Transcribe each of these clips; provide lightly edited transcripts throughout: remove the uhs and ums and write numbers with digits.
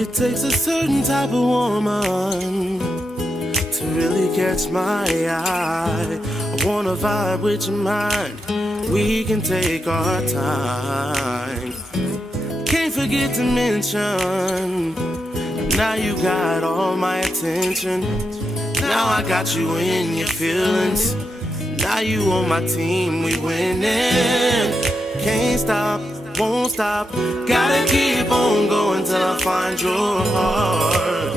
It takes a certain type of woman to really catch my eye. I wanna vibe with your mind. We can take our time. Can't forget to mention, now you got all my attention. Now I got you in your feelings. Now you on my team, we winning. Can't stop, won't stop. Gotta keep on going till I find your heart.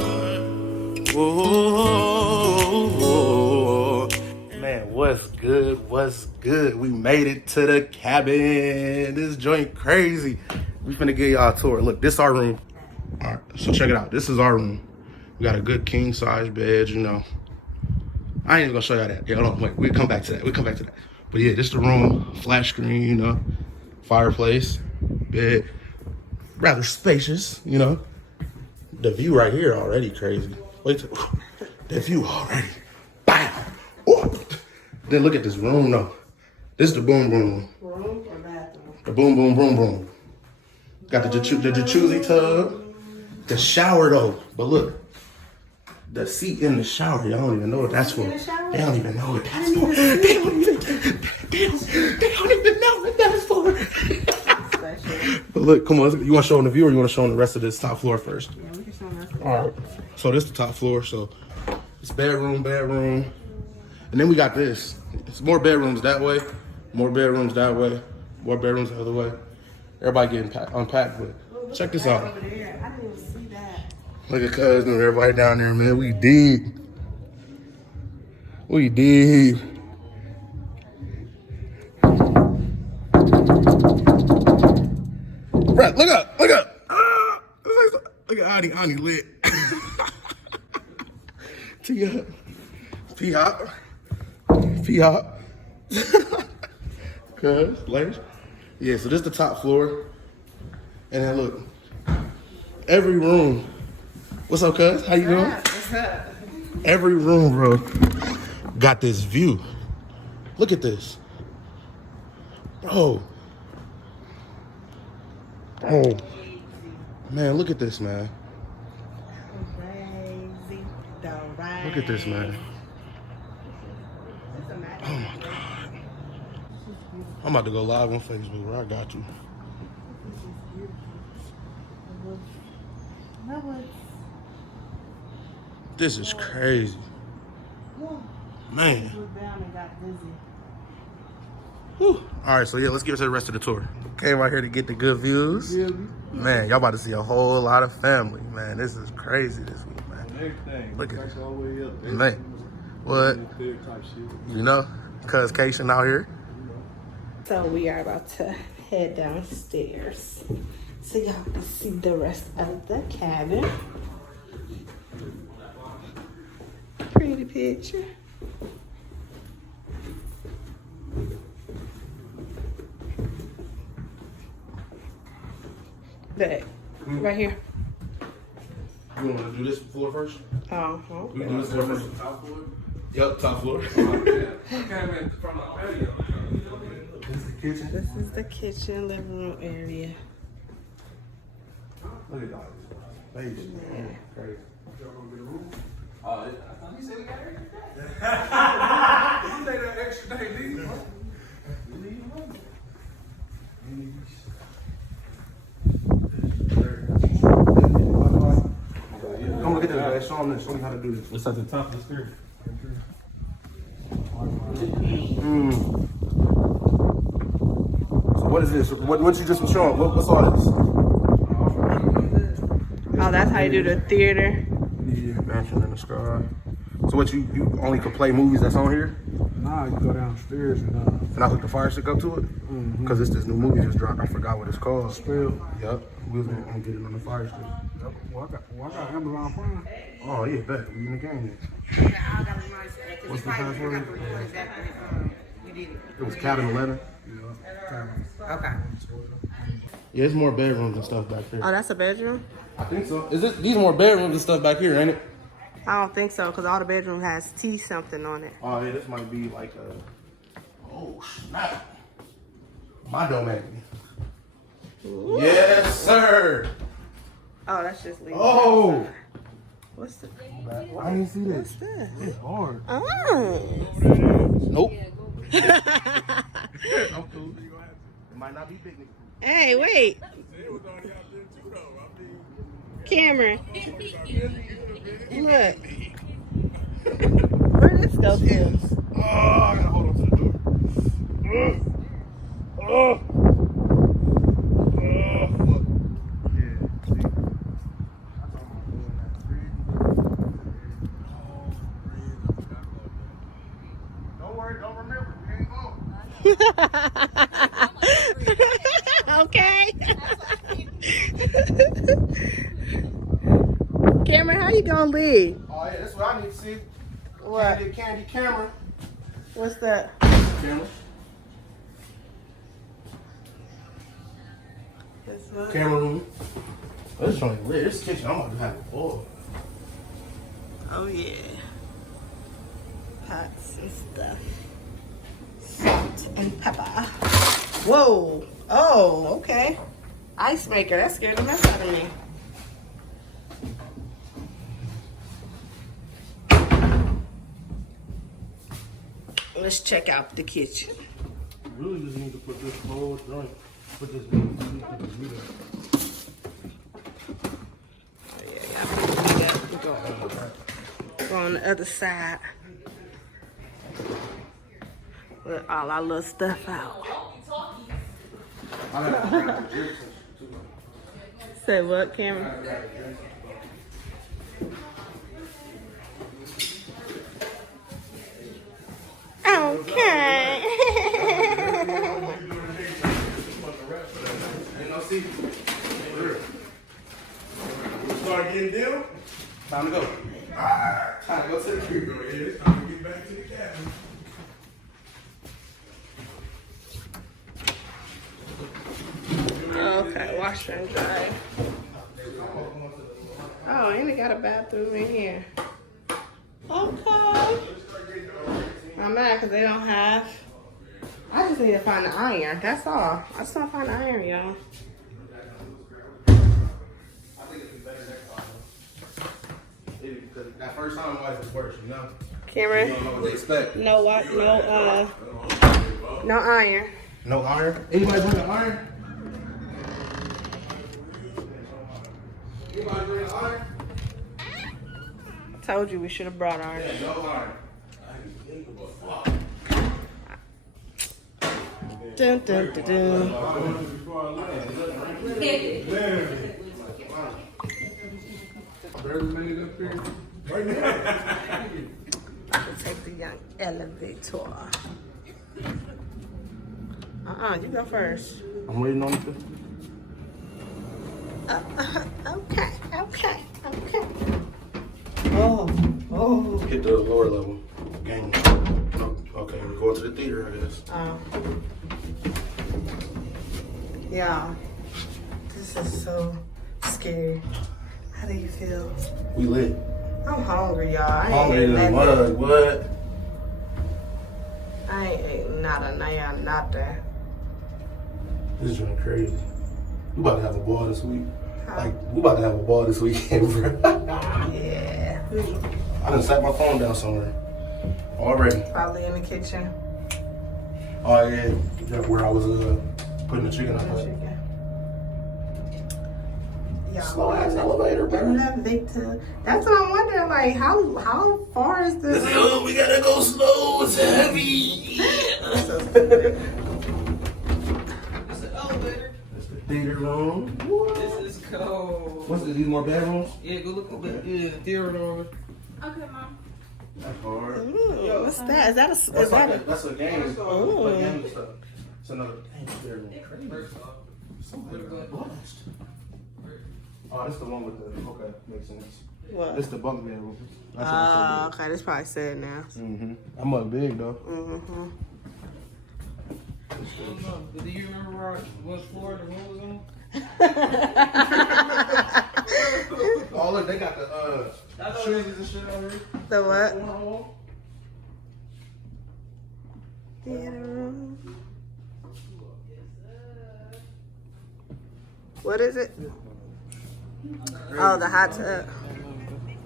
Whoa. Man, what's good? What's good? We made it to the cabin. This joint crazy. We finna give y'all a tour. Look, this our room. All right, so check it out. This is our room. We got a good king size bed, you know. I ain't even gonna show y'all that. Yeah, hold on, wait, we'll come back to that. But yeah, this the room, flat screen, you know, fireplace, bed, rather spacious, you know. The view right here already crazy. Wait till, that view already. Bam! Ooh. Then look at this room though. This is the boom boom. Room or bathroom? The boom boom boom boom. Got the jacuzzi tub, the shower though. But look, the seat in the shower, y'all don't even know what that's for. They don't even know what that's for. They don't even know what that's for. But look, come on, you want to show them the view or you want to show them the rest of this top floor first? Yeah, we can show them that. All right, so this is the top floor. So it's bedroom. And then we got this. It's more bedrooms that way, more bedrooms that way, more bedrooms the other way. Everybody getting unpacked, but check this out. Over there. I didn't even see that. Look at cousin and everybody down there, man. We deep. We deep. Brett, look up, look up. Look at Ani lit. T-up. P-hop. P-hop. Cuz, ladies. Yeah, so this is the top floor. And then look, every room. What's up, cuz? How you doing? What's up? Every room, bro, got this view. Look at this. Bro. Man, look at this, man. Crazy. Look at this, man. Oh my God. I'm about to go live on Facebook, bro. I got you. This is crazy. Man. Whew. All right, so yeah, let's get to the rest of the tour. Came out here to get the good views. Man, y'all about to see a whole lot of family, man. This is crazy this week, man. Look at this. Man, what? You know, cuz Cation out here. So we are about to head downstairs so y'all can see the rest of the cabin. Pretty picture. That right here. You want to do this floor first? Uh-huh. We can do this floor first. Top floor? Yup, top floor. This is the kitchen. This is the kitchen, living room area. Look at that. Space. Man. Crazy. I thought you said we got everything. You take that extra day, leave. Come look at this, guys. Show them this. Show me how to do this. It's at the top of the stairs. So what is this? What you just was showing? What's all this? Oh, that's how you do the theater. Yeah, mansion in the sky. So what you only could play movies that's on here? Nah, you go downstairs and I hook the fire stick up to it? Because it's this new movie just dropped. I forgot what it's called. Spell. Yep. We was gonna get it on the fire stick. Yep. Well, I got Amazon Prime. Oh yeah, bet. We in the game then. What's the password? It was cabin 11. Okay. Yeah, it's more bedrooms and stuff back there. Oh, that's a bedroom? I think so. Is it? These more bedrooms and stuff back here, ain't it? I don't think so, because all the bedroom has T something on it. Oh yeah, this might be like a. Oh snap! My domain. Yes, sir. Oh, that's just leaving. Oh! What's the? I didn't see this. What's this? It's hard. Oh. Nope. I'm cool. It might not be big nigga. Hey, wait. Cameron. Look. Where this go to? Oh, I gotta hold on to the door. Oh. Look. Yeah, see? I thought about doing that. Don't worry, don't remember. We ain't going. Okay. Cameron, how you gonna leave? Oh, yeah, that's what I need to see. What? Candy camera. What's that? Camera. Camera room. Oh, this joint lit. This kitchen, I'm about to have a ball. Oh yeah. Pots and stuff. Salt and pepper. Whoa. Oh, okay. Ice maker. That scared the mess out of me. Let's check out the kitchen. You really just need to put this whole joint. Put this meat. Oh, yeah. Go on the other side. Put all our little stuff out. Say what, Cameron? Okay. Ain't no secret. Start getting deal. Time to go. Time to go to the crib. It's time to get back to the cabin. Okay, washer and dry. Oh, and it got a bathroom in here. Okay. I'm mad because they don't have. I just need to find the iron. That's all. I just want to find the iron, y'all. Because that first time life is worse, you know? Cameron, You don't know what they expect. no what? No iron. No iron? Anybody bring an iron? Anybody bring an iron? Told you we should have brought iron. Yeah, no iron. Dun, dun, dun, dun. Barely made it up here. Right now. We'll take the young elevator. You go first. I'm waiting on you. Okay. Oh. Hit the lower level. Game. Okay, we're going to the theater, I guess. Yeah. This is so scary. How do you feel? We lit. I'm hungry, y'all. I Hungry ain't in the ate mud. nothing. What? I ain't ate nada. This joint crazy. We about to have a ball this week. Huh? Like, we about to have a ball this weekend, bro. Yeah. I done sat my phone down somewhere. Already. Probably in the kitchen. Oh, yeah. That's where I was putting the chicken on. Yeah. Slow ass elevator, bro. Elevator. That's what I'm wondering. Like, how far is this? Oh, we gotta go slow. It's heavy. So stupid. It's an elevator. It's the theater room. This is cold. What's it? These more bedrooms? Yeah, go look at that. Yeah, theater over. Okay, Mom. That's hard. Ooh, what's that? Is that a? That's Is that like a? that's a game. Ooh. Play game stuff. It's another bedroom. Crazy. First off, Somebody got blast. Oh, this the one with the. Okay, makes sense. What? This the bunk bedroom. That's Oh, okay. This probably said now. I'm up big though. Mm-hmm. I don't know. But do you remember what floor the room was on? Oh look, they got the shoes and shit over here. The what? Cornhole. Theater room. What is it? Oh, the hot tub.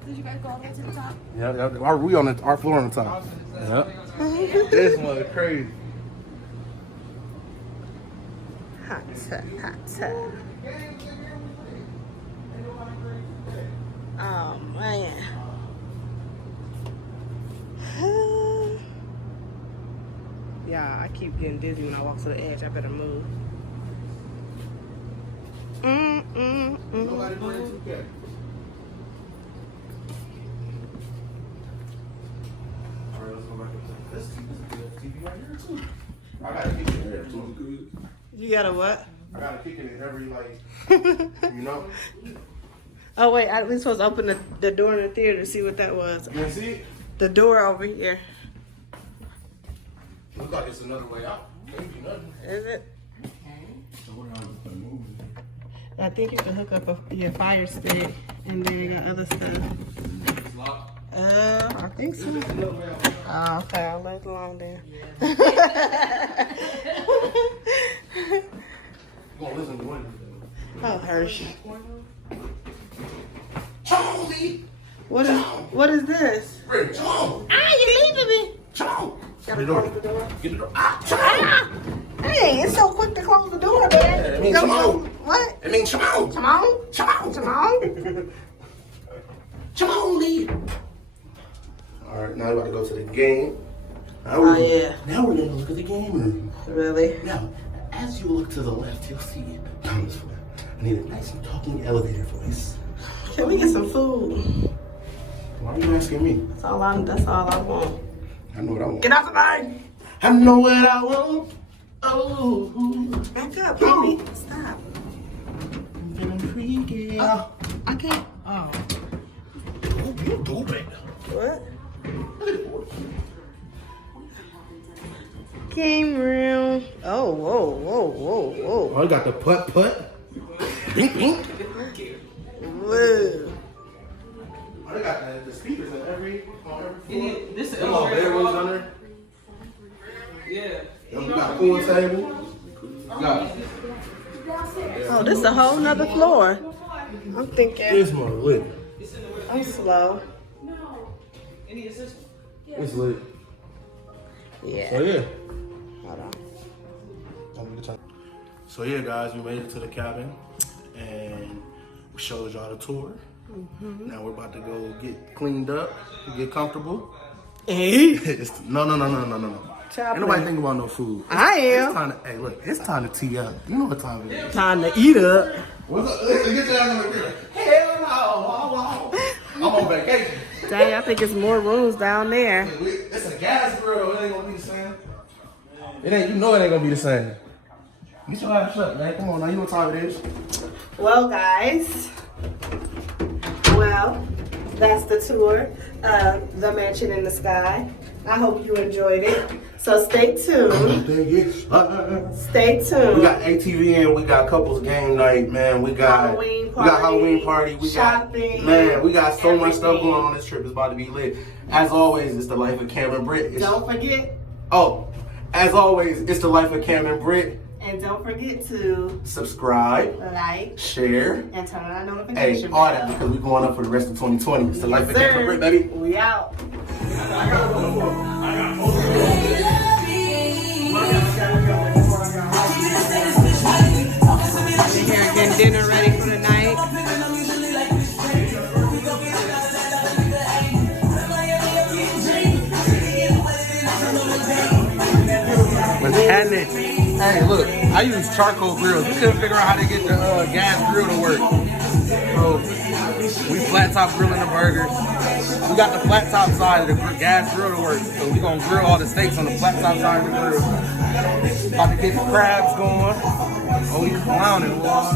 Did you guys go all the way to the top? Yeah, we on our floor on the top. Yep. This one is crazy. Hot tub, hot tub. Oh, man. Yeah, I keep getting dizzy when I walk to the edge. I better move. Nobody playing 2K. Alright, let's go back up. This TV right here too. I gotta kick it in there too. You got a what? I gotta kick it in every like, you know. Oh, wait. We supposed to open the door in the theater to see what that was. You can see it? The door over here. Looks like it's another way out. Can't be nothing. Is it? So what else is moving? I think you can hook up your fire stick and then you got other stuff. It's locked. I think so. There's another way out. Oh, okay. I'll let it alone then. You gonna listen to one? Oh, Hershey. Charlie! What is this? Britt, Charlie! Ah, you leaving me? Charlie! Gotta Get the door. close the door. Get the door. Ah, Charlie! Hey, it's so quick to close the door, man. It means come on. What? It means Charlie! Come on. Charlie! Come on. Charlie! Alright, now we're about to go to the game. Now Oh, yeah. Now we're gonna look at the game room. Really? Now, as you look to the left, you'll see Thomas. I need a nice and talking elevator voice. Can we get some food? Why are you asking me? That's all I want. I know what I want. Get off the line. I know what I want. Oh, Back up, baby. Stop. I'm feeling freaky. I can't. Oh. You stupid. What? Game room. Oh, whoa, whoa, whoa, whoa. Oh, I got the putt. Bink, bink. Whoa. I got the speakers on every floor. This is Them all bedrooms on there. Yeah. We got a pool table. No. Oh, this is a whole nother floor. I'm thinking. It's more lit. I'm slow. Any assistance? It's lit. Yeah. So yeah. Hold on. So yeah, guys, we made it to the cabin and we showed y'all the tour. Now we're about to go get cleaned up, get comfortable. Hey. No. Ain't nobody think about no food. I It's am. time to, hey, look, it's time to tee up. You know what time it is. Time to eat up. What's up? Listen, get down on the grill. Hell no. I'm on vacation. Dang, I think it's more rooms down there. It's a gas grill. It ain't gonna be the same. It ain't. You know it ain't gonna be the same. Get your ass up, man. Come on now. You know what time it is. Well, guys. Well, that's the tour of the mansion in the sky. I hope you enjoyed it. So stay tuned. Stay tuned. We got ATV and we got couples game night, man. We got Halloween party. We shopping. We got so much stuff going on this trip. It's about to be lit. As always, it's the life of Cam and Britt. Don't forget. Oh, as always, it's the life of Cam and Britt. And don't forget to Subscribe, like, share, and turn on that hey, notification all that bell. because we're going up for the rest of 2020. It's the life of Cam Sir, and Britt, baby. we out. We're here getting dinner ready for the night. Hey, look, I use charcoal grills. We couldn't figure out how to get the gas grill to work. So we flat top grilling the burgers. We got the flat top side of the gas grill to work. So we gonna grill all the steaks on the flat top side of the grill. About to get the crabs going. Oh, he's clowning, boy.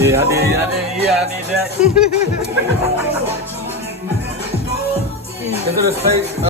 Yeah, I did that. Is it a steak?